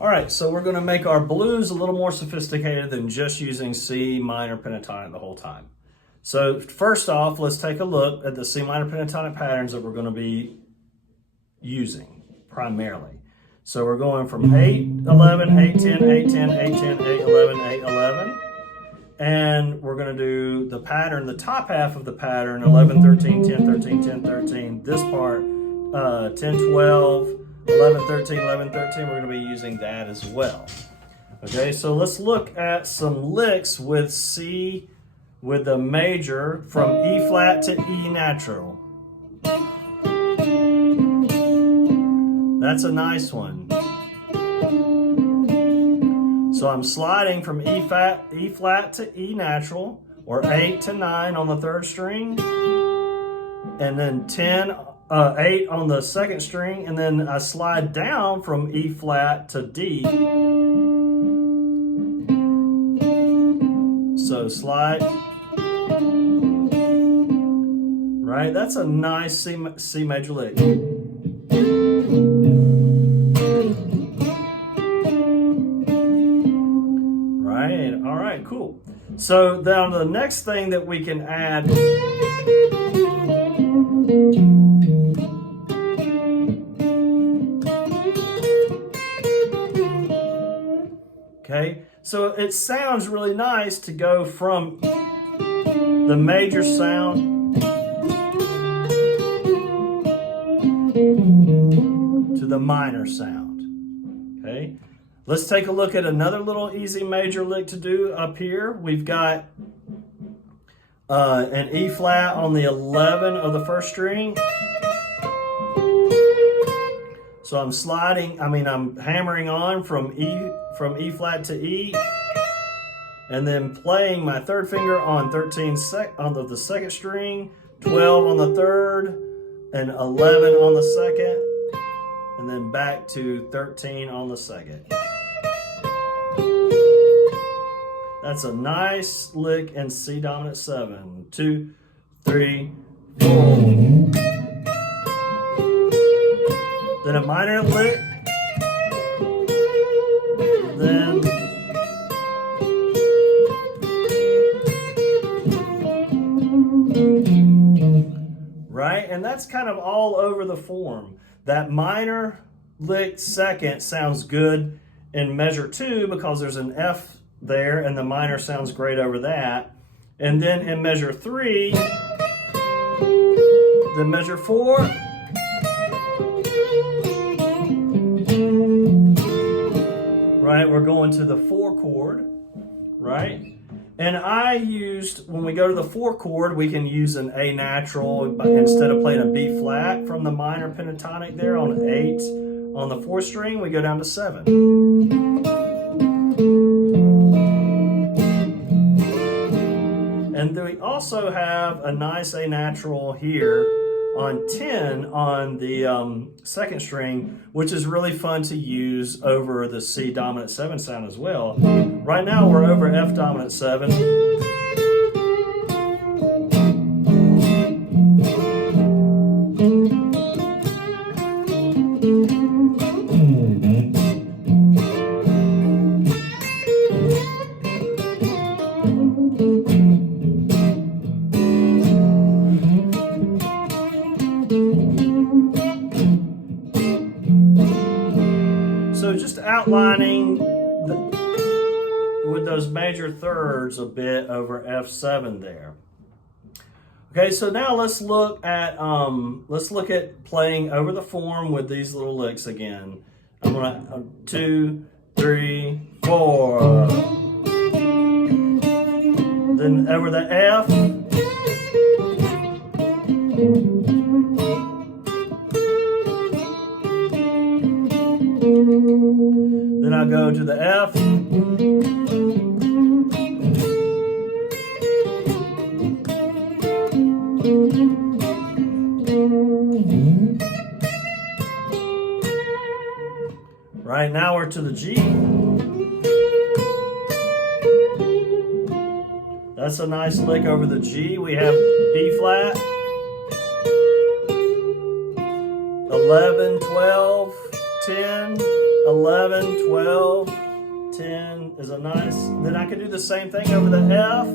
All right, so we're gonna make our blues a little more sophisticated than just using C minor pentatonic the whole time. So first off, let's take a look at the C minor pentatonic patterns that we're gonna be using primarily. So we're going from 8, 11, 8, 10, 8, 10, 8, 10, 8, 11, 8, 11. And we're going to do the pattern, the top half of the pattern, 11, 13, 10, 13, 10, 13. This part, 10, 12, 11, 13, 11, 13. We're going to be using that as well. Okay, so let's look at some licks with C, with the major from E flat to E natural. That's a nice one. So I'm sliding from E flat to E natural, or 8 to 9 on the third string, and then 8 on the second string, and then I slide down from E flat to D. So slide, right? That's a nice C major lick. All right, cool. So now the next thing that we can add, okay, so it sounds really nice to go from the major sound to the minor sound, okay? Let's take a look at another little easy major lick to do up here. We've got an E flat on the 11 of the first string. So I'm I'm hammering on from E flat to E, and then playing my third finger on 13 on the second string, 12 on the third, and 11 on the second, and then back to 13 on the second. That's a nice lick in C dominant 7. 2, 3, 4. Then a minor lick. Then right, and that's kind of all over the form. That minor lick second sounds good in measure 2 because there's an F there, and the minor sounds great over that. And then in measure 3, then measure 4, right, we're going to the 4 chord, right? And I used, when we go to the 4 chord, we can use an A natural instead of playing a B flat from the minor pentatonic there on 8 on the 4th string, we go down to 7. And then we also have a nice A natural here on 10 on the 2nd string, which is really fun to use over the C dominant 7 sound as well. Right now we're over F dominant 7. So just outlining with those major thirds a bit over F7 there. Okay, so now let's look at playing over the form with these little licks again. I'm gonna 2, 3, 4. Then over the F. Then I go to the F. Right now we're to the G. That's a nice lick over the G. We have B flat, 11, 12, 10, 11, 12, 10 is a nice. Then I can do the same thing over the F.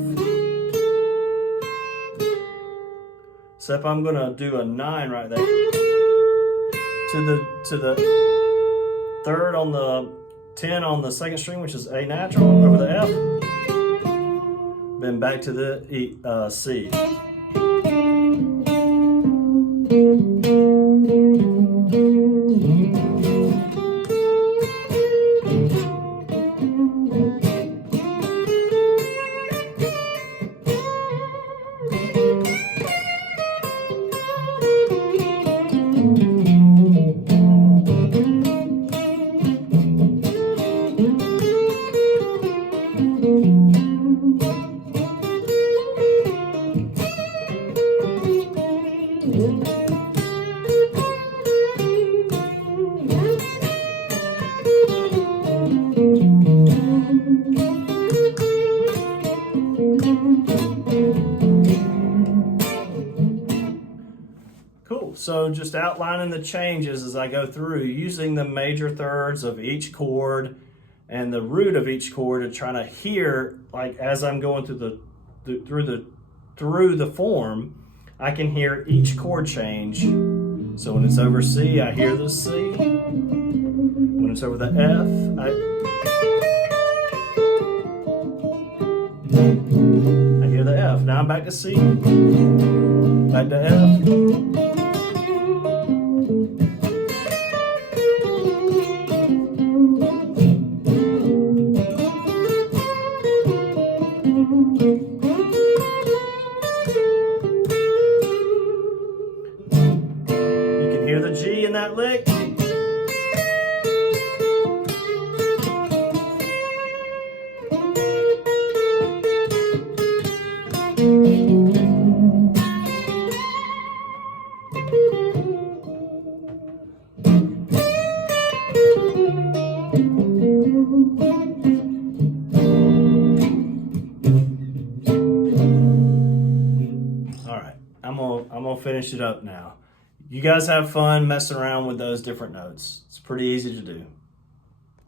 Except I'm gonna do a 9 right there. To the third on the 10 on the second string, which is A natural, over the F. Then back to the C. Cool. So just outlining the changes as I go through, using the major thirds of each chord and the root of each chord and trying to hear, like as I'm going through the form, I can hear each chord change. So when it's over C, I hear the C. When it's over the F, I hear the F. Now I'm back to C, back to F. You can hear the G in that lick. I'm gonna finish it up now. You guys have fun messing around with those different notes. It's pretty easy to do.